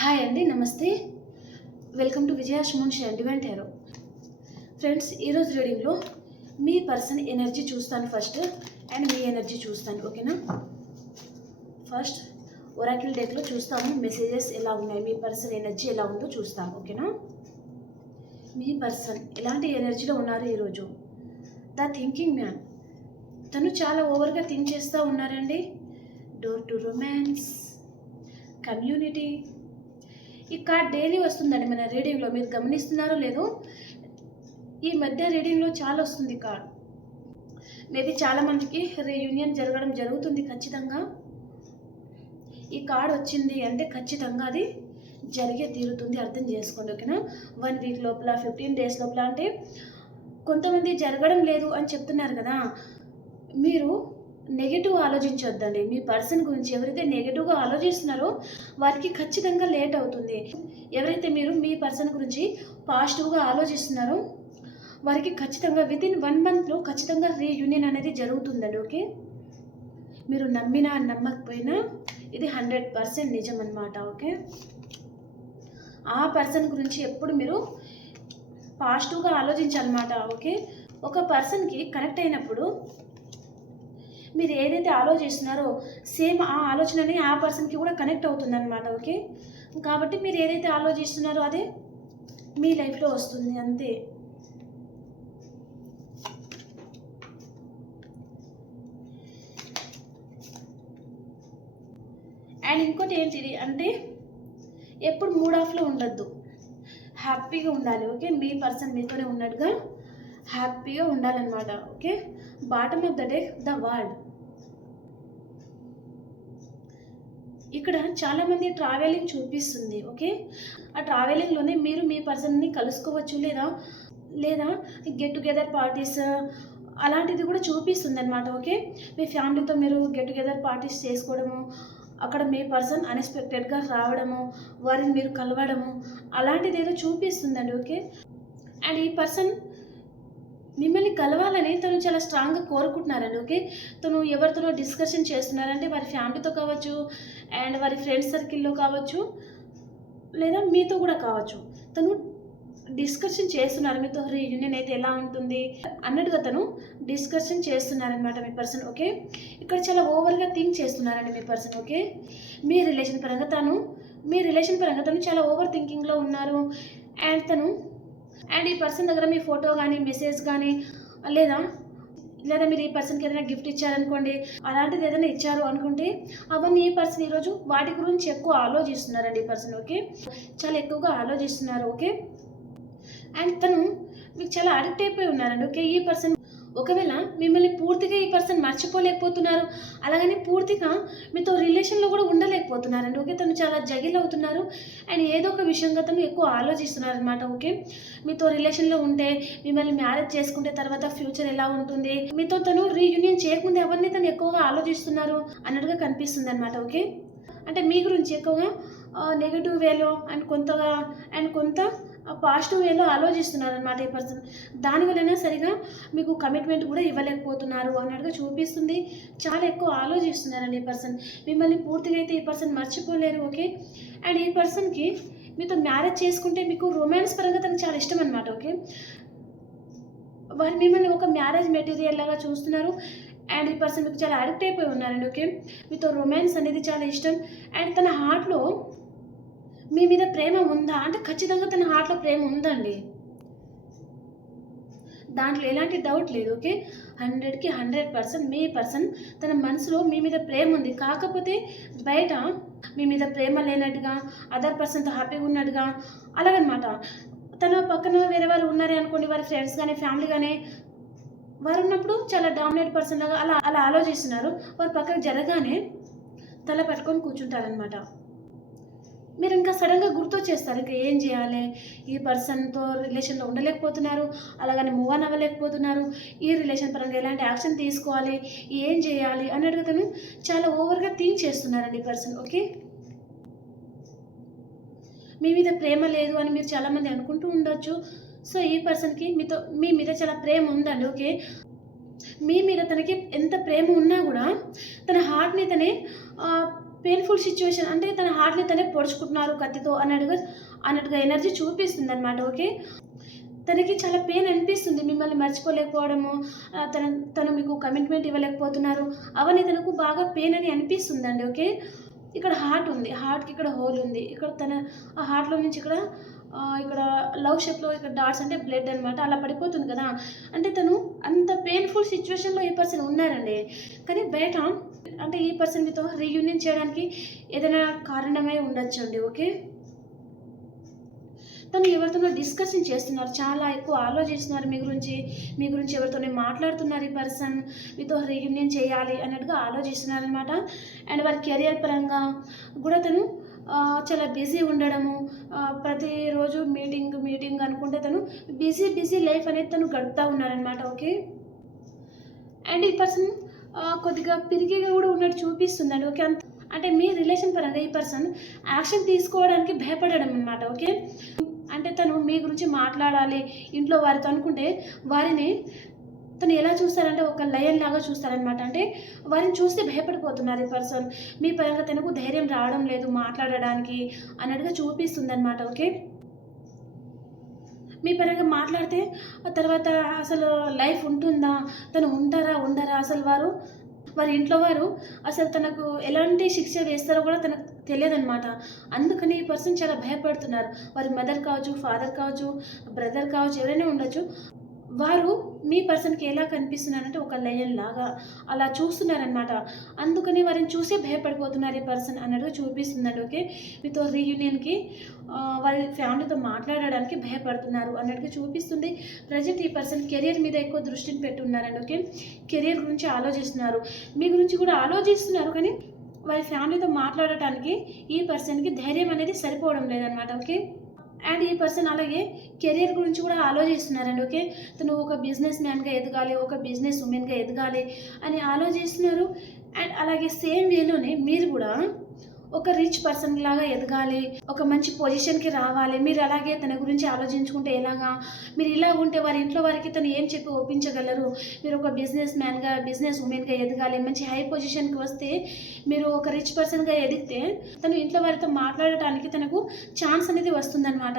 Hi అండి నమస్తే. Welcome to Vijaya Suman డివెంట్ హెరో ఫ్రెండ్స్ ఈరోజు రీడింగ్లో మీ పర్సన్ ఎనర్జీ చూస్తాను ఫస్ట్ అండ్ మీ ఎనర్జీ చూస్తాను ఓకేనా ఫస్ట్ ఒరాకిల్ డేట్లో చూస్తాము మెసేజెస్ ఎలా ఉన్నాయి మీ పర్సన్ ఎనర్జీ ఎలా ఉందో చూస్తాము ఓకేనా మీ పర్సన్ ఎలాంటి ఎనర్జీలో ఉన్నారు ఈరోజు ద థింకింగ్ మ్యాన్ తను చాలా ఓవర్గా థింక్ చేస్తూ ఉన్నారండి. డోర్ టు రొమాన్స్ కమ్యూనిటీ ఈ కార్డ్ డైలీ వస్తుందండి మన రీడింగ్లో. మీరు గమనిస్తున్నారో లేదో? ఈ మధ్య రీడింగ్లో చాలా వస్తుంది కార్డ్. మేబీ చాలా మందికి రీయూనియన్ జరగడం జరుగుతుంది ఖచ్చితంగా. ఈ కార్డ్ వచ్చింది అంటే ఖచ్చితంగా అది జరిగే తీరుతుంది. అర్థం చేసుకోండి ఓకేనా? వన్ వీక్ లోపల ఫిఫ్టీన్ డేస్ లోపల అంటే కొంతమంది జరగడం లేదు అని చెప్తున్నారు కదా. మీరు నెగిటివ్ ఆలోచించొద్దండి. మీ పర్సన్ గురించి ఎవరైతే నెగిటివ్గా ఆలోచిస్తున్నారో వారికి ఖచ్చితంగా లేట్ అవుతుంది. ఎవరైతే మీరు మీ పర్సన్ గురించి పాజిటివ్గా ఆలోచిస్తున్నారో వారికి ఖచ్చితంగా విత్ ఇన్ వన్ మంత్లో ఖచ్చితంగా రీయూనియన్ అనేది జరుగుతుందండి ఓకే? మీరు నమ్మినా నమ్మకపోయినా ఇది హండ్రెడ్ పర్సెంట్ నిజం అనమాట ఓకే? ఆ పర్సన్ గురించి ఎప్పుడు మీరు పాజిటివ్గా ఆలోచించాలన్నమాట ఓకే? ఒక పర్సన్కి కనెక్ట్ అయినప్పుడు మీరు ఏదైతే ఆలోచిస్తున్నారో సేమ్ ఆ ఆలోచనని ఆ పర్సన్కి కూడా కనెక్ట్ అవుతుంది అనమాట ఓకే? కాబట్టి మీరు ఏదైతే ఆలోచిస్తున్నారో అదే మీ లైఫ్లో వస్తుంది అంతే. అండ్ ఇంకోటి ఏంటిది అంటే ఎప్పుడు మూడ్ ఆఫ్లో ఉండద్దు. హ్యాపీగా ఉండాలి ఓకే? మీ పర్సన్ మీతోనే ఉన్నట్టుగా హ్యాపీగా ఉండాలన్నమాట okay? Bottom of the day the world. ఇక్కడ చాలామంది ట్రావెలింగ్ చూపిస్తుంది ఓకే ఆ ట్రావెలింగ్లోనే మీరు మీ పర్సన్ని కలుసుకోవచ్చు లేదా లేదా గెట్ టుగెదర్ పార్టీస్ అలాంటిది కూడా చూపిస్తుంది అనమాట ఓకే మీ ఫ్యామిలీతో మీరు గెట్ టుగెదర్ పార్టీస్ చేసుకోవడము అక్కడ మీ పర్సన్ అన్ఎక్స్పెక్టెడ్గా రావడము వారిని మీరు కలవడము అలాంటిది ఏదో చూపిస్తుందండి ఓకే అండ్ ఈ పర్సన్ మిమ్మల్ని కలవాలని తను చాలా స్ట్రాంగ్గా కోరుకుంటున్నారండి ఓకే తను ఎవరితోనో డిస్కషన్ చేస్తున్నారంటే వారి ఫ్యామిలీతో కావచ్చు అండ్ వారి ఫ్రెండ్స్ సర్కిల్లో కావచ్చు లేదా మీతో కూడా కావచ్చు. తను డిస్కషన్ చేస్తున్నారు మీతో రీయూనియన్ అయితే ఎలా ఉంటుంది? అన్నట్టుగా తను డిస్కషన్ చేస్తున్నారనమాట మీ పర్సన్ ఓకే ఇక్కడ చాలా ఓవర్గా థింక్ చేస్తున్నారండి మీ పర్సన్ ఓకే మీ రిలేషన్ పరంగా తను మీ రిలేషన్ పరంగా తను చాలా ఓవర్ థింకింగ్లో ఉన్నారు. అండ్ తను అండ్ ఈ పర్సన్ దగ్గర మీ ఫోటో కానీ మెసేజ్ కానీ లేదా లేదా మీరు ఈ పర్సన్కి ఏదైనా గిఫ్ట్ ఇచ్చారనుకోండి అలాంటిది ఏదైనా ఇచ్చారు అనుకుంటే అవన్నీ ఈ పర్సన్ ఈరోజు వాటి గురించి ఎక్కువ ఆలోచిస్తున్నారండి ఈ పర్సన్ ఓకే? చాలా ఎక్కువగా ఆలోచిస్తున్నారు ఓకే? అండ్ తను మీకు చాలా అడిక్ట్ అయిపోయి ఉన్నారండి ఓకే? ఈ పర్సన్ ఒకవేళ మిమ్మల్ని పూర్తిగా ఈ పర్సన్ మర్చిపోలేకపోతున్నారు అలాగని పూర్తిగా మీతో రిలేషన్లో కూడా ఉండలేకపోతున్నారండి. ఓకే తను చాలా జగిల్ అవుతున్నారు. అండ్ ఏదో ఒక విషయంగా తను ఎక్కువ ఆలోచిస్తున్నారు అనమాట ఓకే? మీతో రిలేషన్లో ఉంటే మిమ్మల్ని మ్యారేజ్ చేసుకుంటే తర్వాత ఫ్యూచర్ ఎలా ఉంటుంది? మీతో తను రీయూనియన్ చేయకముందే ఎవరిని తను ఎక్కువగా ఆలోచిస్తున్నారు అన్నట్టుగా కనిపిస్తుంది అనమాట ఓకే? అంటే మీ గురించి ఎక్కువగా నెగిటివ్ వేలో అండ్ కొంతగా అండ్ కొంత పాజిటివ్ వేలో ఆలోచిస్తున్నారు అనమాట ఈ పర్సన్. దానివల్లనే సరిగా మీకు కమిట్మెంట్ కూడా ఇవ్వలేకపోతున్నారు అన్నట్టుగా చూపిస్తుంది. చాలా ఎక్కువ ఆలోచిస్తున్నారండి ఈ పర్సన్. మిమ్మల్ని పూర్తిగా అయితే ఈ పర్సన్ మర్చిపోలేరు ఓకే? అండ్ ఈ పర్సన్కి మీతో మ్యారేజ్ చేసుకుంటే మీకు రొమాన్స్ పరంగా తనకు చాలా ఇష్టం అనమాట ఓకే? వారు మిమ్మల్ని ఒక మ్యారేజ్ మెటీరియల్ లాగా చూస్తున్నారు. అండ్ ఈ పర్సన్ మీకు చాలా అడిక్ట్ అయిపోయి ఉన్నారండి ఓకే? మీతో రొమాన్స్ అనేది చాలా ఇష్టం. అండ్ తన హార్ట్లో మీ మీద ప్రేమ ఉందా? అంటే ఖచ్చితంగా తన హార్ట్లో ప్రేమ ఉందండి. దాంట్లో ఎలాంటి డౌట్ లేదు ఓకే హండ్రెడ్కి హండ్రెడ్ పర్సెంట్ మీ పర్సన్ తన మనసులో మీ మీద ప్రేమ ఉంది. కాకపోతే బయట మీ మీద ప్రేమ లేనట్టుగా అదర్ పర్సన్తో హ్యాపీగా ఉన్నట్టుగా అలాగనమాట. తన పక్కన వేరే వారు ఉన్నారే అనుకోండి వారి ఫ్రెండ్స్ కానీ ఫ్యామిలీ కానీ వారు ఉన్నప్పుడు చాలా డామినేట్ పర్సన్ లాగా అలా అలా ఆలోచిస్తున్నారు. వారు పక్కకు జరగానే తల పట్టుకొని కూర్చుంటారనమాట. మీరు ఇంకా సడన్గా గుర్తొచ్చేస్తారు. ఇంకా ఏం చేయాలి? ఈ పర్సన్తో రిలేషన్లో ఉండలేకపోతున్నారు. అలాగని మూవ్ ఆన్ అవ్వలేకపోతున్నారు. ఈ రిలేషన్ పరంగా ఎలాంటి యాక్షన్ తీసుకోవాలి? ఏం చేయాలి? అన్నట్టుగా తను చాలా ఓవర్గా థింక్ చేస్తున్నారండి ఈ పర్సన్. ఓకే? మీ మీద ప్రేమ లేదు అని మీరు చాలామంది అనుకుంటూ ఉండొచ్చు. సో ఈ పర్సన్కి మీతో మీ మీద చాలా ప్రేమ ఉందండి. ఓకే? మీ మీద తనకి ఎంత ప్రేమ ఉన్నా కూడా తన హార్ట్ని తనే పెయిన్ఫుల్ సిచ్యువేషన్ అంటే తన హార్ట్ని తనే పొడుచుకుంటున్నారు కత్తితో అన్నట్టుగా అన్నట్టుగా ఎనర్జీ చూపిస్తుంది అనమాట ఓకే తనకి చాలా పెయిన్ అనిపిస్తుంది మిమ్మల్ని మర్చిపోలేకపోవడము తన తను మీకు కమిట్మెంట్ ఇవ్వలేకపోతున్నారు అవన్నీ తనకు బాగా పెయిన్ అని అనిపిస్తుందండి ఓకే ఇక్కడ హార్ట్ ఉంది హార్ట్కి ఇక్కడ హోల్ ఉంది ఇక్కడ తన ఆ హార్ట్లో నుంచి ఇక్కడ ఇక్కడ లవ్ షేప్లో ఇక్కడ డాట్స్ అంటే బ్లడ్ అనమాట అలా పడిపోతుంది కదా? అంటే తను అంత పెయిన్ఫుల్ సిచ్యువేషన్లో ఈ పర్సన్ ఉన్నారండి. కానీ బయట అంటే ఈ పర్సన్ మీతో రీయూనియన్ చేయడానికి ఏదైనా కారణమై ఉండొచ్చు అండి ఓకే? తను ఎవరితోనో డిస్కషన్ చేస్తున్నారు చాలా ఎక్కువ ఆలోచిస్తున్నారు మీ గురించి మీ గురించి ఎవరితోనే మాట్లాడుతున్నారు ఈ పర్సన్ మీతో రీయూనియన్ చేయాలి అన్నట్టుగా ఆలోచిస్తున్నారు అనమాట అండ్ వారి కెరియర్ పరంగా కూడా తను చాలా బిజీ ఉండడము ప్రతిరోజు మీటింగ్ మీటింగ్ అనుకుంటే తను బిజీ బిజీ లైఫ్ అనేది తను గడుపుతూ ఉన్నారనమాట ఓకే? అండ్ ఈ పర్సన్ కొద్దిగా పిరిగిగా కూడా ఉన్నట్టు చూపిస్తున్నాడు ఓకే? అంత అంటే మీ రిలేషన్ పరంగా ఈ పర్సన్ యాక్షన్ తీసుకోవడానికి భయపడడం అనమాట ఓకే? అంటే తను మీ గురించి మాట్లాడాలి ఇంట్లో వారితో అనుకుంటే వారిని తను ఎలా చూస్తారంటే ఒక లయన్ లాగా చూస్తారనమాట అంటే వారిని చూస్తే భయపడిపోతున్నారు ఈ పర్సన్. మీ పరంగా తనకు ధైర్యం రావడం లేదు మాట్లాడడానికి అన్నట్టుగా చూపిస్తుంది అనమాట ఓకే? మీ పరంగా మాట్లాడితే తర్వాత అసలు లైఫ్ ఉంటుందా? తను ఉంటారా ఉండరా? అసలు వారు వారి ఇంట్లో వారు అసలు తనకు ఎలాంటి శిక్ష వేస్తారో కూడా తనకు తెలియదన్నమాట. అందుకని ఈ పర్సన్ చాలా భయపడుతున్నారు. వారి మదర్ కావచ్చు ఫాదర్ కావచ్చు బ్రదర్ కావచ్చు ఎవరైనా ఉండొచ్చు. వారు మీ పర్సన్కి ఎలా కనిపిస్తున్నారంటే ఒక లయన్ లాగా అలా చూస్తున్నారనమాట అందుకని వారిని చూసే భయపడిపోతున్నారు ఈ పర్సన్ అన్నట్టుగా చూపిస్తున్నాడు ఓకే? మీతో రీయూనియన్కి వారి ఫ్యామిలీతో మాట్లాడడానికి భయపడుతున్నారు అన్నట్టుగా చూపిస్తుంది. ప్రజెంట్ ఈ పర్సన్ కెరియర్ మీద ఎక్కువ దృష్టిని పెట్టి ఉన్నారండి ఓకే? కెరియర్ గురించి ఆలోచిస్తున్నారు. మీ గురించి కూడా ఆలోచిస్తున్నారు కానీ వారి ఫ్యామిలీతో మాట్లాడటానికి ఈ పర్సన్కి ధైర్యం అనేది సరిపోవడం లేదనమాట ఓకే? అండ్ ఈ పర్సన్ అలాగే కెరీర్ గురించి కూడా ఆలోచిస్తున్నారండి ఓకే తను ఒక బిజినెస్ మ్యాన్గా ఎదగాలి ఒక బిజినెస్ ఉమెన్గా ఎదగాలి అని ఆలోచిస్తున్నారు. అండ్ అలాగే సేమ్ వేలోనే మీరు కూడా ఒక రిచ్ పర్సన్ లాగా ఎదగాలి ఒక మంచి పొజిషన్కి రావాలి. మీరు అలాగే తన గురించి ఆలోచించుకుంటే ఎలాగా? మీరు ఇలా ఉంటే వారి ఇంట్లో వారికి తను ఏం చెప్పి ఒప్పించగలరు? మీరు ఒక బిజినెస్ మ్యాన్గా బిజినెస్ ఉమెన్గా ఎదగాలి. మంచి హై పొజిషన్కి వస్తే మీరు ఒక రిచ్ పర్సన్గా ఎదిగితే తను ఇంట్లో వారితో మాట్లాడటానికి తనకు ఛాన్స్ అనేది వస్తుందన్నమాట.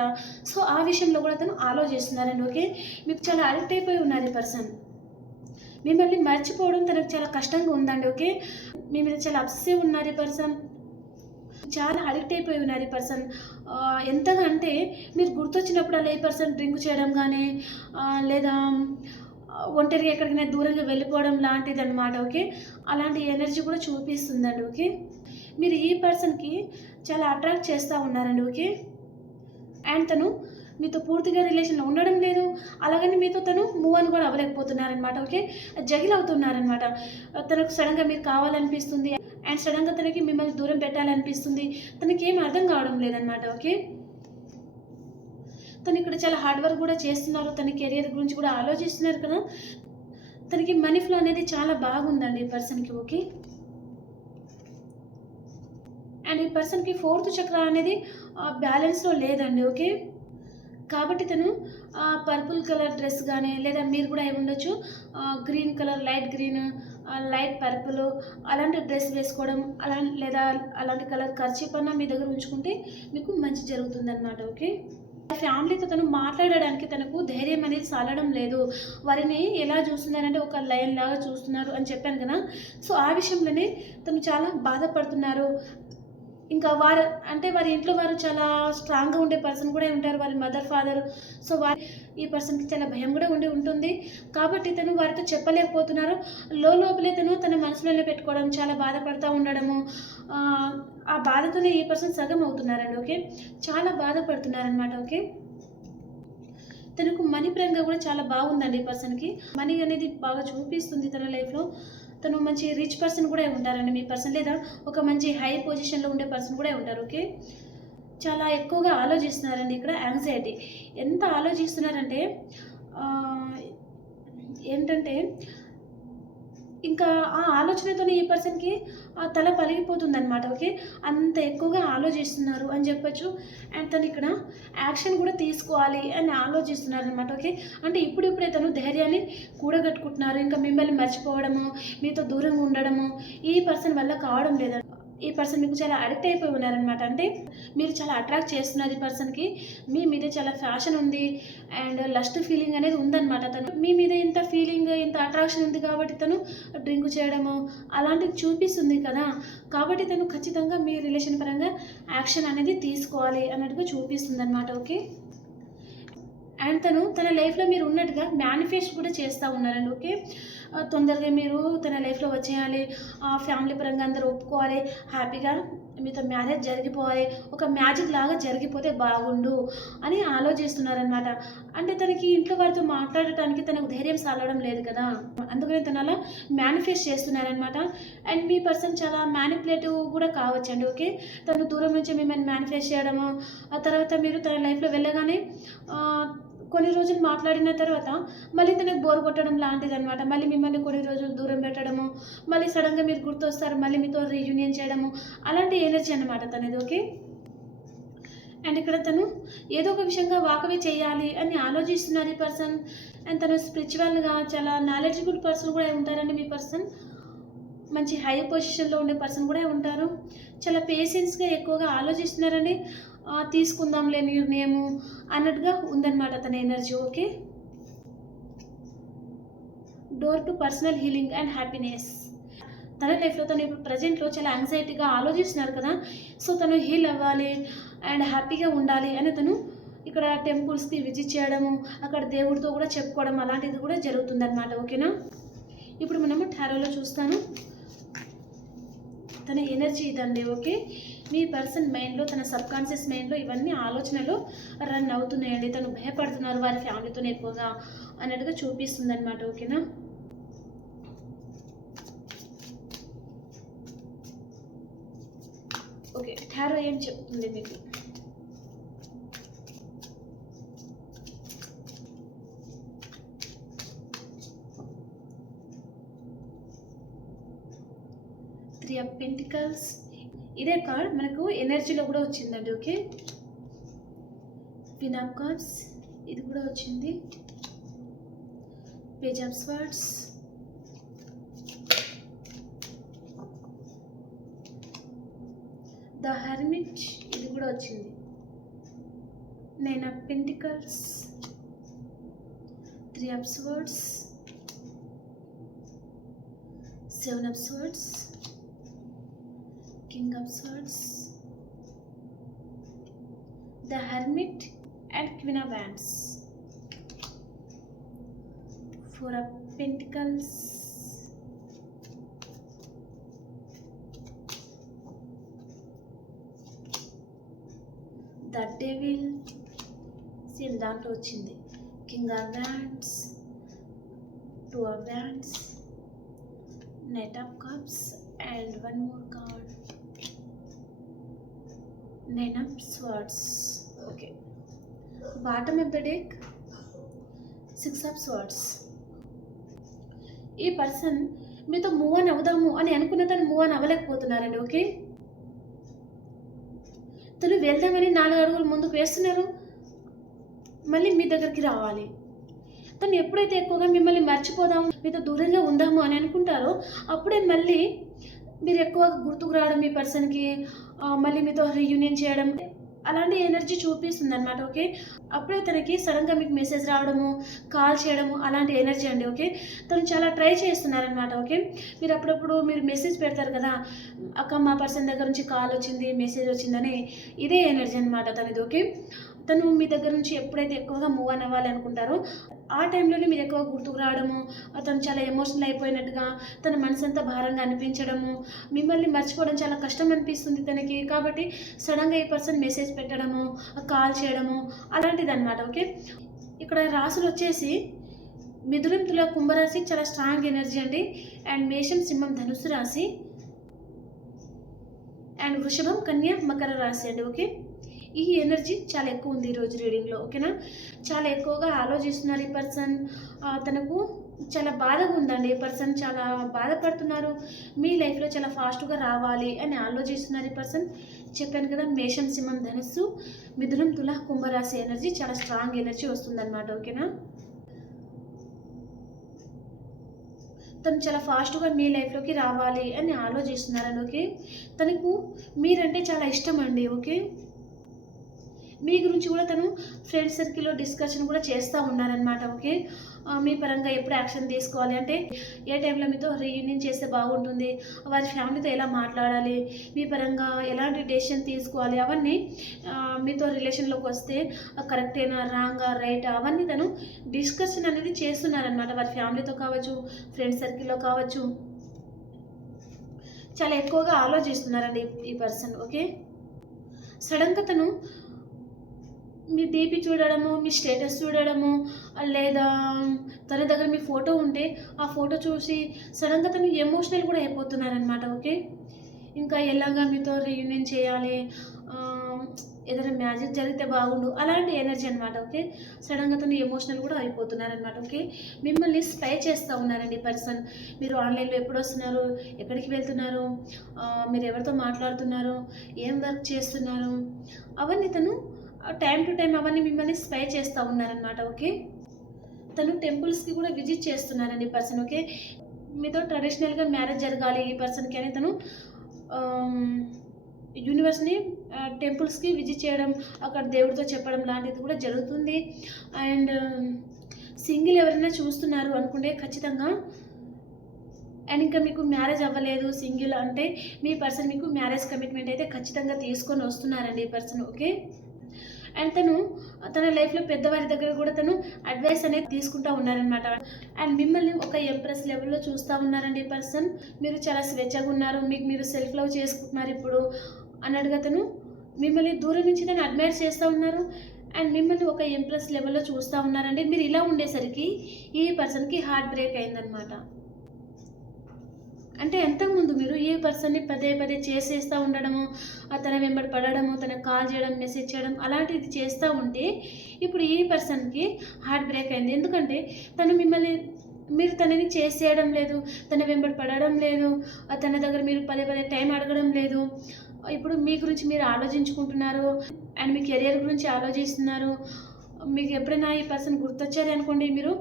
సో ఆ విషయంలో కూడా తను ఆలోచిస్తున్నారండి ఓకే మీకు చాలా అడిక్ట్ అయిపోయి ఉన్నారు ఈ పర్సన్ మిమ్మల్ని మర్చిపోవడం తనకు చాలా కష్టంగా ఉందండి ఓకే మీ మీద చాలా అప్సే ఉన్నారు ఈ పర్సన్ చాలా అడిక్ట్ అయిపోయి ఉన్నారు ఈ పర్సన్ ఎంతగా అంటే మీరు గుర్తొచ్చినప్పుడల్లా ఈ పర్సన్ డ్రింక్ చేయడం కానీ లేదా ఒంటరిగా ఎక్కడికైనా దూరంగా వెళ్ళిపోవడం లాంటిది అనమాట ఓకే? అలాంటి ఎనర్జీ కూడా చూపిస్తుందండి ఓకే? మీరు ఈ పర్సన్కి చాలా అట్రాక్ట్ చేస్తూ ఉన్నారండి ఓకే? అండ్ తను మీతో పూర్తిగా రిలేషన్లో ఉండడం లేదు. అలాగని మీతో తను మూవ్ అని కూడా అవ్వలేకపోతున్నారనమాట ఓకే? జగిల్ అవుతున్నారనమాట తనకు సడన్గా మీరు కావాలనిపిస్తుంది అండ్ సడన్గా తనకి మిమ్మల్ని దూరం పెట్టాలనిపిస్తుంది. తనకి ఏం అర్థం కావడం లేదనమాట ఓకే? తను ఇక్కడ చాలా హార్డ్ వర్క్ కూడా చేస్తున్నారు. తన కెరియర్ గురించి కూడా ఆలోచిస్తున్నారు కదా? తనకి మనీ ఫ్లో అనేది చాలా బాగుందండి ఈ పర్సన్కి ఓకే? అండ్ ఈ పర్సన్కి ఫోర్త్ చక్ర అనేది బ్యాలెన్స్లో లేదండి ఓకే? కాబట్టి తను పర్పుల్ కలర్ డ్రెస్ కానీ లేదా మీరు కూడా ఏమి ఉండొచ్చు green colour light green light purple అలాంటి డ్రెస్ వేసుకోవడం అలా లేదా అలాంటి కలర్ ఖర్చీప్ అన్న మీ దగ్గర ఉంచుకుంటే మీకు మంచి జరుగుతుందన్నమాట ఓకే? ఫ్యామిలీతో తను మాట్లాడడానికి తనకు ధైర్యం అనేది సాలడం లేదు. వారిని ఎలా చూస్తున్నారంటే ఒక లైన్ లాగా చూస్తున్నారు అని చెప్పాను కదా. సో ఆ విషయంలోనే తను చాలా బాధపడుతున్నారు. ఇంకా వారు అంటే వారి ఇంట్లో వారు చాలా స్ట్రాంగ్గా ఉండే పర్సన్ కూడా ఉంటారు వారి మదర్ ఫాదర్ సో వారి ఈ పర్సన్కి చాలా భయం కూడా ఉండి ఉంటుంది. కాబట్టి తను వారితో చెప్పలేకపోతున్నారు. లో లోపలే తను తన మనసులోనే పెట్టుకోవడం చాలా బాధపడుతూ ఉండడము ఆ, ఆ బాధతోనే ఈ పర్సన్ సగం అవుతున్నారండి ఓకే చాలా బాధపడుతున్నారనమాట ఓకే తనకు మనీ పరంగా కూడా చాలా బాగుందండి ఈ పర్సన్కి మనీ అనేది బాగా చూపిస్తుంది తన లైఫ్లో తను మంచి రిచ్ పర్సన్ కూడా ఉంటారండి. మీ పర్సన్ లేదా ఒక మంచి హై పొజిషన్లో ఉండే పర్సన్ కూడా ఉంటారు ఓకే? చాలా ఎక్కువగా ఆలోచిస్తున్నారండి ఇక్కడ యాంగ్జైటీ ఎంత ఆలోచిస్తున్నారంటే ఏంటంటే ఇంకా ఆ ఆలోచనతోనే ఈ పర్సన్కి ఆ తల పలిగిపోతుంది అనమాట ఓకే? అంత ఎక్కువగా ఆలోచిస్తున్నారు అని చెప్పొచ్చు. అండ్ తను ఇక్కడ యాక్షన్ కూడా తీసుకోవాలి అని ఆలోచిస్తున్నారు అనమాట ఓకే? అంటే ఇప్పుడిప్పుడే తను ధైర్యాన్ని కూడగట్టుకుంటున్నారు. ఇంకా మిమ్మల్ని మర్చిపోవడము మీతో దూరంగా ఉండడము ఈ పర్సన్ వల్ల కావడం లేదు ఈ పర్సన్ మీకు చాలా అడిక్ట్ అయిపోయి ఉన్నారనమాట అంటే మీరు చాలా అట్రాక్ట్ చేస్తున్నారు ఈ పర్సన్కి మీ మీద చాలా ఫ్యాషన్ ఉంది అండ్ లస్ట్ ఫీలింగ్ అనేది ఉందన్నమాట తను మీ మీద ఇంత ఫీలింగ్ ఇంత అట్రాక్షన్ ఉంది కాబట్టి తను డ్రింక్ చేయడము అలాంటివి చూపిస్తుంది కదా. కాబట్టి తను ఖచ్చితంగా మీ రిలేషన్ పరంగా యాక్షన్ అనేది తీసుకోవాలి అన్నట్టుగా చూపిస్తుంది అనమాట ఓకే అండ్ తను తన లైఫ్లో మీరు ఉన్నట్టుగా మేనిఫెస్ట్ కూడా చేస్తూ ఉన్నారండి ఓకే తొందరగా మీరు తన లైఫ్లో వచ్చేయాలి. ఆ, ఫ్యామిలీ పరంగా అందరూ ఒప్పుకోవాలి. హ్యాపీగా మీతో మ్యారేజ్ జరిగిపోవాలి. ఒక మ్యాజిక్ లాగా జరిగిపోతే బాగుండు అని ఆలోచిస్తున్నారనమాట అంటే తనకి ఇంట్లో వారితో మాట్లాడటానికి తనకు ధైర్యం సాలడం లేదు కదా. అందుకని తన అలా మేనిఫెస్ట్ చేస్తున్నారనమాట అండ్ మీ పర్సన్ చాలా మ్యానిపులేటివ్ కూడా కావచ్చండి ఓకే? తను దూరం నుంచి మిమ్మల్ని మేనిఫెస్ట్ చేయడము ఆ తర్వాత మీరు తన లైఫ్లో వెళ్ళగానే కొన్ని రోజులు మాట్లాడిన తర్వాత మళ్ళీ తనకు బోర్ కొట్టడం లాంటిది అనమాట మళ్ళీ మిమ్మల్ని కొన్ని రోజులు దూరం పెట్టడము మళ్ళీ సడన్గా మీరు గుర్తొస్తారు మళ్ళీ మీతో రీయూనియన్ చేయడము అలాంటి ఎనర్జీ అనమాట తనది ఓకే? అండ్ ఇక్కడ తను ఏదో ఒక విషయంగా వాకవే చేయాలి అని ఆలోచిస్తున్నారు ఈ పర్సన్ అండ్ తను స్పిరిచువల్గా చాలా నాలెడ్జబుల్ పర్సన్ కూడా ఉంటారండి మీ పర్సన్ మంచి హై పొజిషన్లో ఉండే పర్సన్ కూడా ఉంటారు. చాలా పేషెన్స్గా ఎక్కువగా ఆలోచిస్తున్నారండి. తీసుకుందాంలే నిర్ణయము అన్నట్టుగా ఉందన్నమాట తన energy okay? Door to personal healing and happiness తన లైఫ్లో తను ఇప్పుడు ప్రజెంట్లో చాలా యాంగ్జైటీగా ఆలోచిస్తున్నారు కదా. సో తను హీల్ అవ్వాలి అండ్ హ్యాపీగా ఉండాలి అని తను ఇక్కడ టెంపుల్స్కి విజిట్ చేయడము అక్కడ దేవుడితో కూడా చెప్పుకోవడం అలాంటిది కూడా జరుగుతుందన్నమాట ఓకేనా? ఇప్పుడు మనము టారోలో చూస్తాను. తన ఎనర్జీ ఇదండి ఓకే? మీ పర్సన్ మైండ్లో తన సబ్కాన్షియస్ మైండ్లో ఇవన్నీ ఆలోచనలు రన్ అవుతున్నాయండి. తను భయపడుతున్నారు వారి ఫ్యామిలీతో ఎక్కువగా అన్నట్టుగా చూపిస్తుంది అనమాట ఓకేనా? ఓకే టారో ఏం చెప్తుంది మీకు? త్రీ ఆఫ్ పెంటికల్స్ ఇదే కార్డ్ మనకు ఎనర్జీలో కూడా వచ్చిందండి ఓకే పిన్ ఆఫ్ కార్డ్స్ ఇది కూడా వచ్చింది. Page of swords the hermit ఇది కూడా వచ్చింది. Nine of pentacles three of swords seven of swords King of Swords, the Hermit, and Queen of Wands. Four of Pentacles, the Devil, same దాంట్లో వచ్చింది king of wands two of wands knight of cups and one more Card nine swords okay bottom of the deck six of swords ఈ person మీతో move అని అవుదాము అని అనుకున్న తను move అని అవ్వలేకపోతున్నారండి ఓకే తను వెళ్దామని నాలుగు అడుగులు ముందుకు వేస్తున్నారు. మళ్ళీ మీ దగ్గరికి రావాలి. తను ఎప్పుడైతే ఎక్కువగా మిమ్మల్ని మర్చిపోదాము మీతో దూరంగా ఉందాము అని అనుకుంటారో అప్పుడే మళ్ళీ మీరు ఎక్కువగా గుర్తుకు రావడం మీ పర్సన్కి మళ్ళీ మీతో రీయూనియన్ చేయడం. అలాంటి ఎనర్జీ చూపిస్తుంది అనమాట ఓకే అప్పుడే తనకి సడన్గా మీకు మెసేజ్ రావడము కాల్ చేయడము అలాంటి ఎనర్జీ అండి ఓకే తను చాలా ట్రై చేస్తున్నారనమాట ఓకే మీరు అప్పుడప్పుడు మీరు మెసేజ్ పెడతారు కదా అక్క మా పర్సన్ దగ్గర నుంచి కాల్ వచ్చింది మెసేజ్ వచ్చిందని ఇదే ఎనర్జీ అనమాట తనది ఓకే తను మీ దగ్గర నుంచి ఎప్పుడైతే ఎక్కువగా మూవ్ అని అవ్వాలి అనుకుంటారో ఆ టైంలోనే మీరు ఎక్కువ గుర్తుకు రావడము తను చాలా ఎమోషనల్ అయిపోయినట్టుగా తన మనసు అంతా భారంగా అనిపించడము మిమ్మల్ని మర్చిపోవడం చాలా కష్టం అనిపిస్తుంది తనకి. కాబట్టి సడన్గా ఈ పర్సన్ మెసేజ్ పెట్టడము కాల్ చేయడము అలాంటిది అనమాట ఓకే ఇక్కడ రాసులు వచ్చేసి మిథునం తుల కుంభరాశి చాలా స్ట్రాంగ్ ఎనర్జీ అండి. అండ్ మేషం సింహం ధనుసు రాశి. అండ్ వృషభం కన్యా మకర రాశి అండి ఓకే ఈ ఎనర్జీ చాలా ఎక్కువ ఉంది ఈరోజు రీడింగ్లో ఓకేనా? చాలా ఎక్కువగా ఆలోచిస్తున్నారు ఈ పర్సన్. తనకు చాలా బాధగా ఉందండి. ఈ పర్సన్ చాలా బాధపడుతున్నారు. మీ లైఫ్లో చాలా ఫాస్ట్గా రావాలి అని ఆలోచిస్తున్నారు ఈ పర్సన్. చెప్పాను కదా మేషం సింహం ధనుస్సు మిథునం తులా కుంభరాశి ఎనర్జీ చాలా స్ట్రాంగ్ ఎనర్జీ వస్తుందన్నమాట ఓకేనా? తను చాలా ఫాస్ట్గా మీ లైఫ్లోకి రావాలి అని ఆలోచిస్తున్నారని ఓకే? తనకు మీరంటే చాలా ఇష్టం అండి ఓకే? మీ గురించి కూడా తను ఫ్రెండ్ సర్కిల్లో డిస్కషన్ కూడా చేస్తూ ఉన్నారనమాట ఓకే? మీ పరంగా ఎప్పుడు యాక్షన్ తీసుకోవాలి? అంటే ఏ టైంలో మీతో రీయూనియన్ చేస్తే బాగుంటుంది? వారి ఫ్యామిలీతో ఎలా మాట్లాడాలి? మీ పరంగా ఎలాంటి డెసిషన్ తీసుకోవాలి? అవన్నీ మీతో రిలేషన్లోకి వస్తే కరెక్టేనా రాంగా రైటా అవన్నీ తను డిస్కషన్ అనేది చేస్తున్నారనమాట వారి ఫ్యామిలీతో కావచ్చు ఫ్రెండ్ సర్కిల్లో కావచ్చు. చాలా ఎక్కువగా ఆలోచిస్తున్నారండి ఈ పర్సన్ ఓకే? సడన్గా తను మీ డీపీ చూడడము మీ స్టేటస్ చూడడము లేదా తన దగ్గర మీ ఫోటో ఉంటే ఆ ఫోటో చూసి సడన్గా తను ఎమోషనల్ కూడా అయిపోతున్నారనమాట ఓకే? ఇంకా ఎలాగా మీతో రీయూనియన్ చేయాలి? ఏదైనా మ్యాజిక్ జరిగితే బాగుండు అలాంటి ఎనర్జీ అనమాట ఓకే? సడన్గా తను ఎమోషనల్ కూడా అయిపోతున్నారనమాట ఓకే? మిమ్మల్ని స్పై చేస్తూ ఉన్నారండి పర్సన్. మీరు ఆన్లైన్లో ఎప్పుడు వస్తున్నారు? ఎక్కడికి వెళ్తున్నారు? మీరు ఎవరితో మాట్లాడుతున్నారు? ఏం వర్క్ చేస్తున్నారు? అవన్నీ తను టైం టు టైం అవన్నీ మిమ్మల్ని స్పై చేస్తూ ఉన్నారనమాట ఓకే? తను టెంపుల్స్కి కూడా విజిట్ చేస్తున్నారండి పర్సన్ ఓకే? మీతో ట్రెడిషనల్గా మ్యారేజ్ జరగాలి ఈ పర్సన్కి అని తను యూనివర్స్ని టెంపుల్స్కి విజిట్ చేయడం అక్కడ దేవుడితో చెప్పడం లాంటిది కూడా జరుగుతుంది. అండ్ సింగిల్ ఎవరైనా చూస్తున్నారు అనుకుంటే ఖచ్చితంగా అండ్ ఇంకా మీకు మ్యారేజ్ అవ్వలేదు సింగిల్ అంటే మీ పర్సన్ మీకు మ్యారేజ్ కమిట్మెంట్ అయితే ఖచ్చితంగా తీసుకొని వస్తున్నారండి ఈ పర్సన్ ఓకే? అండ్ తను తన లైఫ్లో పెద్దవారి దగ్గర కూడా తను అడ్వైస్ అనేది తీసుకుంటా ఉన్నారనమాట అండ్ మిమ్మల్ని ఒక ఎంప్రెస్ లెవెల్లో చూస్తూ ఉన్నారండి ఈ పర్సన్ మీరు చాలా స్వేచ్ఛగా ఉన్నారు. మీకు మీరు సెల్ఫ్ లవ్ చేసుకుంటున్నారు ఇప్పుడు అన్నట్టుగా తను మిమ్మల్ని దూరం నుంచి తను అడ్మైర్ చేస్తూ ఉన్నారు. అండ్ మిమ్మల్ని ఒక ఎంప్రెస్ లెవెల్లో చూస్తూ ఉన్నారండి. మీరు ఇలా ఉండేసరికి ఈ పర్సన్కి హార్ట్ బ్రేక్ అయిందనమాట అంటే ఎంతకుముందు మీరు ఈ పర్సన్ని పదే పదే చేసేస్తూ ఉండడము తన వెంబడి పడడము తనకు కాల్ చేయడం మెసేజ్ చేయడం అలాంటిది చేస్తూ ఉంటే ఇప్పుడు ఈ పర్సన్కి హార్ట్ బ్రేక్ అయింది. ఎందుకంటే తను మిమ్మల్ని మీరు తనని చేసేయడం లేదు తన వెంబడి పడడం లేదు తన దగ్గర మీరు పదే పదే టైం అడగడం లేదు. ఇప్పుడు మీ గురించి మీరు ఆలోచించుకుంటున్నారు అండ్ మీ కెరియర్ గురించి ఆలోచిస్తున్నారు. మీకు ఎప్పుడైనా ఈ పర్సన్ గుర్తొచ్చారు అనుకోండి మీరు?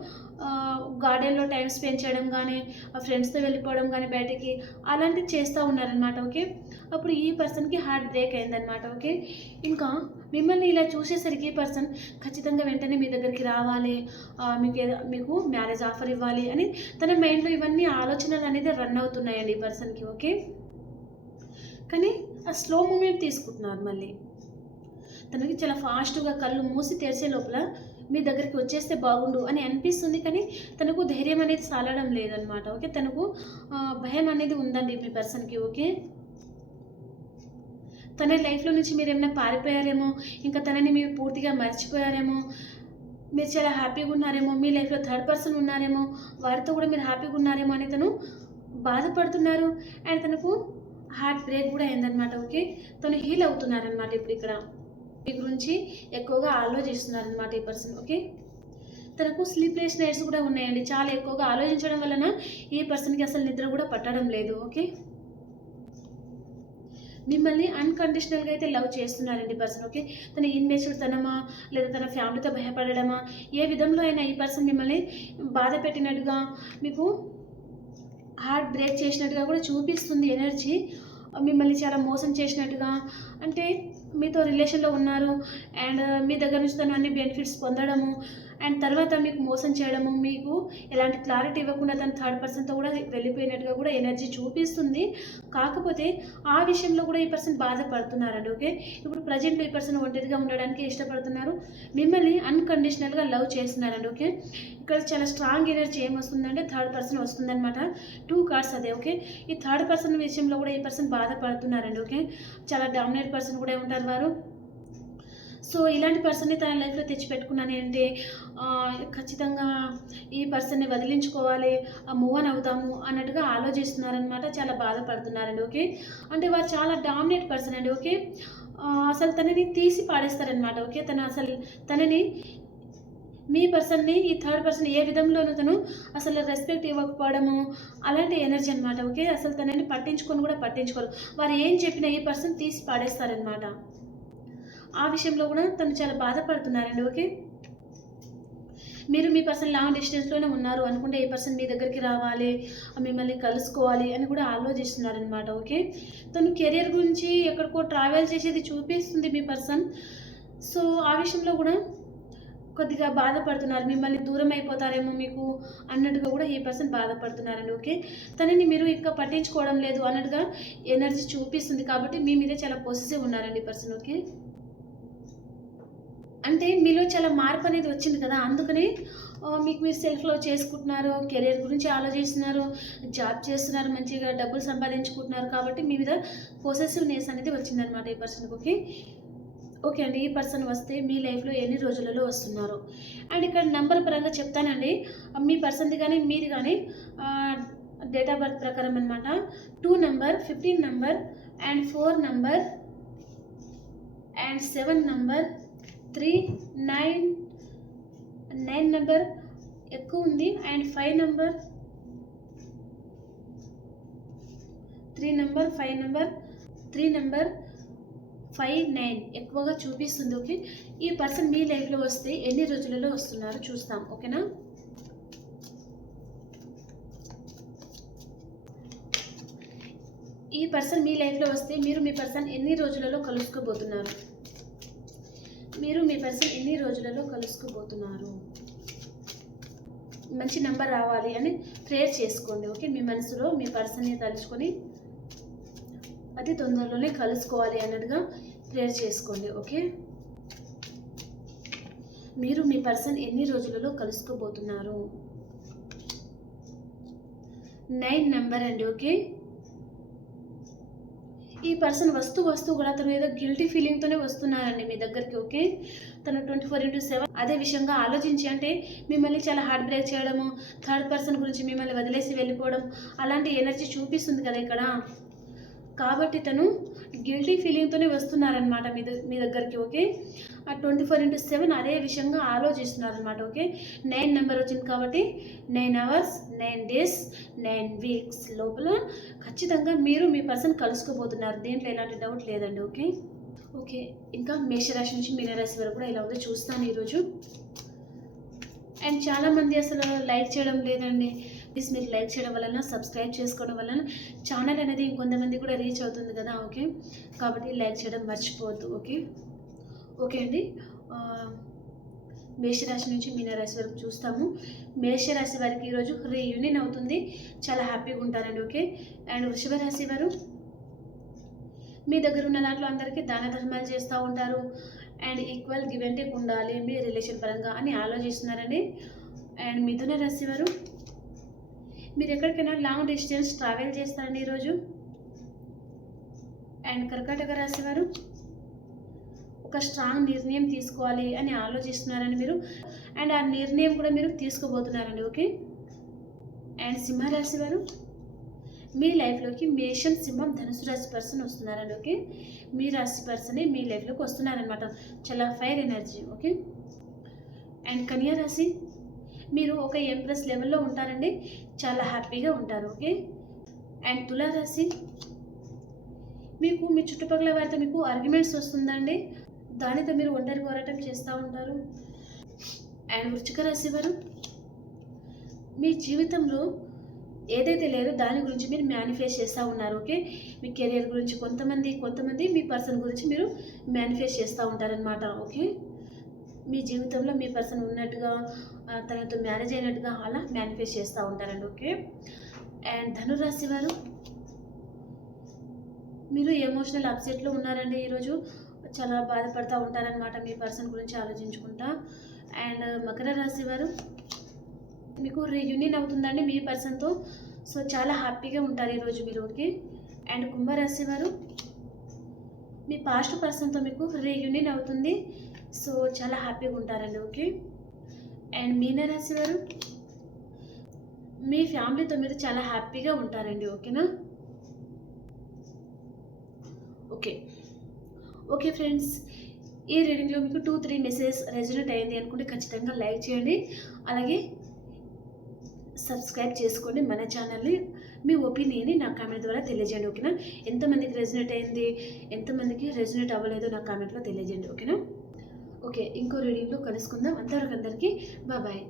గార్డెన్లో టైం స్పెండ్ చేయడం కానీ ఫ్రెండ్స్తో వెళ్ళిపోవడం కానీ బయటికి అలాంటివి చేస్తూ ఉన్నారనమాట ఓకే? అప్పుడు ఈ పర్సన్కి హార్ట్ బ్రేక్ అయిందనమాట ఓకే? ఇంకా మిమ్మల్ని ఇలా చూసేసరికి ఈ పర్సన్ ఖచ్చితంగా వెంటనే మీ దగ్గరికి రావాలి. మీకు ఏదో మీకు మ్యారేజ్ ఆఫర్ ఇవ్వాలి అని తన మైండ్లో ఇవన్నీ ఆలోచనలు అనేది రన్ అవుతున్నాయండి ఈ పర్సన్కి ఓకే? కానీ ఆ స్లో మూమెంట్ తీసుకుంటున్నారు మళ్ళీ. తనకి చాలా ఫాస్ట్గా కళ్ళు మూసి తెరిచే లోపల మీ దగ్గరికి వచ్చేస్తే బాగుండు అని అనిపిస్తుంది కానీ తనకు ధైర్యం అనేది సాలడం లేదనమాట ఓకే? తనకు భయం అనేది ఉందండి మీ పర్సన్కి. ఓకే? తన లైఫ్లో నుంచి మీరు ఏమైనా పారిపోయారేమో ఇంకా తనని మీరు పూర్తిగా మర్చిపోయారేమో మీరు చాలా హ్యాపీగా ఉన్నారేమో మీ లైఫ్లో థర్డ్ పర్సన్ ఉన్నారేమో వారితో కూడా మీరు హ్యాపీగా ఉన్నారేమో అని తను బాధపడుతున్నారు. అండ్ తనకు హార్ట్ బ్రేక్ కూడా అయిందనమాట ఓకే? తను హీల్ అవుతున్నారనమాట ఇప్పుడు ఇక్కడ. మీ గురించి ఎక్కువగా ఆలోచిస్తున్నారనమాట ఈ పర్సన్ ఓకే తనకు స్లీప్లెస్ నైట్స్ కూడా ఉన్నాయండి. చాలా ఎక్కువగా ఆలోచించడం వలన ఈ పర్సన్కి అసలు నిద్ర కూడా పట్టడం లేదు ఓకే మిమ్మల్ని అన్కండిషనల్గా అయితే లవ్ చేస్తున్నారండి పర్సన్ ఓకే తన ఇన్మెచ్యూర్ తనమా లేదా తన ఫ్యామిలీతో భయపడడమా? ఏ విధంలో అయినా ఈ పర్సన్ మిమ్మల్ని బాధ పెట్టినట్టుగా మీకు హార్ట్ బ్రేక్ చేసినట్టుగా కూడా చూపిస్తుంది ఎనర్జీ మిమ్మల్ని చాలా మోసం చేసినట్టుగా అంటే మీతో రిలేషన్లో ఉన్నారు. అండ్ మీ దగ్గర నుంచి తను అన్ని బెనిఫిట్స్ పొందడము. అండ్ తర్వాత మీకు మోసం చేయడము మీకు ఎలాంటి క్లారిటీ ఇవ్వకుండా తను థర్డ్ పర్సన్తో కూడా వెళ్ళిపోయినట్టుగా కూడా ఎనర్జీ చూపిస్తుంది. కాకపోతే ఆ విషయంలో కూడా ఈ పర్సన్ బాధపడుతున్నారండి ఓకే ఇప్పుడు ప్రజెంట్ ఈ పర్సన్ ఒంటరిగా ఉండడానికి ఇష్టపడుతున్నారు. మిమ్మల్ని అన్కండిషనల్గా లవ్ చేస్తున్నారండి ఓకే ఇక్కడ చాలా స్ట్రాంగ్ ఎనర్జీ ఏమొస్తుందంటే థర్డ్ పర్సన్ వస్తుందన్నమాట. టూ కార్డ్స్ అదే ఓకే ఈ థర్డ్ పర్సన్ విషయంలో కూడా ఈ పర్సన్ బాధపడుతున్నారండి ఓకే చాలా డామినేట్ పర్సన్ కూడా ఉంటారు వారు. సో ఇలాంటి పర్సన్ని తన లైఫ్లో తెచ్చిపెట్టుకున్నాను అంటే ఖచ్చితంగా ఈ పర్సన్ని వదిలించుకోవాలి మూవ్ ఆన్ అవుతాము అన్నట్టుగా ఆలోచిస్తున్నారనమాట చాలా బాధపడుతున్నారండి ఓకే? అంటే వారు చాలా డామినేట్ పర్సన్ అండి ఓకే? అసలు తనని తీసి పాడేస్తారనమాట ఓకే? తన అసలు తనని మీ పర్సన్ని ఈ థర్డ్ పర్సన్ ఏ విధంలోనూ తను అసలు రెస్పెక్ట్ ఇవ్వకపోవడము అలాంటి ఎనర్జీ అనమాట ఓకే? అసలు తనని పట్టించుకొని కూడా పట్టించుకోరు. వారు ఏం చెప్పినా ఈ పర్సన్ తీసి పాడేస్తారనమాట ఆ విషయంలో కూడా తను చాలా బాధపడుతున్నారండి ఓకే? మీరు మీ పర్సన్ లాంగ్ డిస్టెన్స్లోనే ఉన్నారు అనుకుంటే ఏ పర్సన్ మీ దగ్గరికి రావాలి మిమ్మల్ని కలుసుకోవాలి అని కూడా ఆలోచిస్తున్నారనమాట ఓకే? తను కెరియర్ గురించి ఎక్కడికో ట్రావెల్ చేసేది చూపిస్తుంది మీ పర్సన్. సో ఆ విషయంలో కూడా కొద్దిగా బాధపడుతున్నారు. మిమ్మల్ని దూరం అయిపోతారేమో మీకు అన్నట్టుగా కూడా ఈ పర్సన్ బాధపడుతున్నారండి ఓకే? తనని మీరు ఇంకా పట్టించుకోవడం లేదు అన్నట్టుగా ఎనర్జీ చూపిస్తుంది కాబట్టి మీ మీదే చాలా పొసెసివ్ ఉన్నారండి ఈ పర్సన్ ఓకే? అంటే మీలో చాలా మార్పు అనేది వచ్చింది కదా అందుకని మీకు మీరు సెల్ఫ్లో చేసుకుంటున్నారు కెరీర్ గురించి ఆలోచిస్తున్నారు జాబ్ చేస్తున్నారు మంచిగా డబ్బులు సంపాదించుకుంటున్నారు కాబట్టి మీ మీద పొసెసివ్నెస్ అనేది వచ్చిందనమాట ఈ పర్సన్కి ఓకే ఓకే అండి ఈ పర్సన్ వస్తే మీ లైఫ్లో ఎన్ని రోజులలో వస్తున్నారు? అండ్ ఇక్కడ నెంబర్ పరంగా చెప్తానండి మీ పర్సన్ది కానీ మీది కానీ డేట్ ఆఫ్ బర్త్ ప్రకారం అనమాట two number fifteen number and four number and seven number three nine nine number ఎక్కువ ఉంది. And five number three number five number three number five nine ఎక్కువగా చూపిస్తుంది. ఓకే? ఈ పర్సన్ మీ లైఫ్లో వస్తే ఎన్ని రోజులలో వస్తున్నారు చూస్తాం. ఓకేనా? ఈ పర్సన్ మీ లైఫ్లో వస్తే మీరు మీ పర్సన్ ఎన్ని రోజులలో కలుసుకోబోతున్నారు? మీరు మీ పర్సన్ ఎన్ని రోజులలో కలుసుకోబోతున్నారు? మంచి నెంబర్ రావాలి అని ప్రేయర్ చేసుకోండి ఓకే? మీ మనసులో మీ పర్సన్ని తలుచుకొని అతి తొందరలోనే కలుసుకోవాలి అన్నట్టుగా ప్రేయర్ చేసుకోండి ఓకే? మీరు మీ పర్సన్ ఎన్ని రోజులలో కలుసుకోబోతున్నారు? నైన్ నెంబర్ అండి ఓకే? ఈ పర్సన్ వస్తూ వస్తూ కూడా తన ఏదో గిల్టీ ఫీలింగ్తోనే వస్తున్నారండి మీ దగ్గరికి ఓకే? తను ట్వంటీ ఫోర్ ఇంటూ సెవెన్ అదే విషయంగా ఆలోచించి అంటే మిమ్మల్ని చాలా హార్ట్ బ్రేక్ చేయడము థర్డ్ పర్సన్ గురించి మిమ్మల్ని వదిలేసి వెళ్ళిపోవడం అలాంటి ఎనర్జీ చూపిస్తుంది కదా ఇక్కడ. కాబట్టి తను గిల్టీ ఫీలింగ్తోనే వస్తున్నారనమాట మీ మీ దగ్గరికి okay? Twenty four into seven అదే విషయంగా ఆలోచిస్తున్నారు అనమాట ఓకే? నైన్ నెంబర్ వచ్చింది కాబట్టి nine hours nine days nine weeks లోపల ఖచ్చితంగా మీరు మీ పర్సన్ కలుసుకోబోతున్నారు. దేంట్లో ఎలాంటి డౌట్ లేదండి ఓకే? ఓకే ఇంకా మేషరాశి నుంచి మీనరాశి వరకు కూడా ఇలా ఉందో. చూస్తాను ఈరోజు. అండ్ చాలామంది అసలు లైక్ చేయడం లేదండి. ప్లీజ్ మీరు లైక్ చేయడం వలన సబ్స్క్రైబ్ చేసుకోవడం వలన ఛానల్ అనేది ఇంకొంతమంది కూడా రీచ్ అవుతుంది కదా ఓకే? కాబట్టి లైక్ చేయడం మర్చిపోవద్దు ఓకే? ఓకే అండి. మేషరాశి నుంచి మీనరాశి వరకు చూస్తాము. మేషరాశి వారికి ఈరోజు రీయూనియన్ అవుతుంది. చాలా హ్యాపీగా ఉంటారండి ఓకే? అండ్ వృషభ రాశి వారు మీ దగ్గర ఉన్న దాంట్లో అందరికీ దాన ధర్మాలు చేస్తూ ఉంటారు. And equal give and take ఉండాలి మీ రిలేషన్ పరంగా అని ఆలోచిస్తున్నారండి. అండ్ మిథున రాశి వారు మీరు ఎక్కడికైనా లాంగ్ డిస్టెన్స్ ట్రావెల్ చేస్తారండి ఈరోజు? అండ్ కర్కాటక రాశి వారు ఒక స్ట్రాంగ్ నిర్ణయం తీసుకోవాలి అని ఆలోచిస్తున్నారని మీరు అండ్ ఆ నిర్ణయం కూడా మీరు తీసుకోబోతున్నారండి ఓకే అండ్ సింహరాశి వారు మీ లైఫ్లోకి మేషం సింహం ధనుసు రాశి పర్సన్ వస్తున్నారండి ఓకే మీ రాశి పర్సనే మీ లైఫ్లోకి వస్తున్నారనమాట చాలా ఫైర్ ఎనర్జీ ఓకే అండ్ కన్యా రాశి మీరు ఒక ఎంప్రెస్ లెవెల్లో ఉంటారండి చాలా హ్యాపీగా ఉంటారు ఓకే అండ్ తులా రాశి మీకు మీ చుట్టుపక్కల వారితో మీకు ఆర్గ్యుమెంట్స్ వస్తుందండి దానితో మీరు ఒంటరి పోరాటం చేస్తూ ఉంటారు? అండ్ వృచ్చిక రాశి వారు మీ జీవితంలో ఏదైతే లేదో దాని గురించి మీరు మేనిఫెస్ట్ చేస్తూ ఉన్నారు ఓకే మీ కెరియర్ గురించి కొంతమంది కొంతమంది మీ పర్సన్ గురించి మీరు మేనిఫెస్ట్ చేస్తూ ఉంటారనమాట ఓకే మీ జీవితంలో మీ పర్సన్ ఉన్నట్టుగా తనతో మ్యారేజ్ అయినట్టుగా అలా మేనిఫెస్ట్ చేస్తూ ఉంటారండి ఓకే అండ్ ధనురాశి వారు మీరు ఎమోషనల్ అప్సెట్లో ఉన్నారండి ఈరోజు. చాలా బాధపడుతూ ఉంటారనమాట మీ పర్సన్ గురించి ఆలోచించుకుంటా. అండ్ మకర రాశి వారు మీకు రీయూనియన్ అవుతుందండి మీ పర్సన్తో సో చాలా హ్యాపీగా ఉంటారు ఈరోజు మీరుకి అండ్ కుంభరాశి వారు మీ పాస్ట్ పర్సన్తో మీకు రీయూనియన్ అవుతుంది. సో చాలా హ్యాపీగా ఉంటారండి ఓకే. అండ్ మీనరాశి వారు మీ ఫ్యామిలీతో మీరు చాలా హ్యాపీగా ఉంటారండి ఓకేనా? ఓకే. ఓకే ఫ్రెండ్స్ ఈ రీడింగ్లో మీకు టూ త్రీ మెసేజ్ రెజనేట్ అయింది అనుకుంటే ఖచ్చితంగా లైక్ చేయండి. అలాగే సబ్స్క్రైబ్ చేసుకోండి మన ఛానల్ని మీ ఒపీనియన్ని నా కామెంట్ ద్వారా తెలియజేయండి ఓకేనా? ఎంతమందికి రెజనేట్ అయింది ఎంతమందికి రెజనేట్ అవ్వలేదో నా కామెంట్లో తెలియజేయండి ఓకేనా? ఓకే ఇంకో రీడింగ్లో కలుసుకుందాం. అంతవరకు అందరికీ బాయ్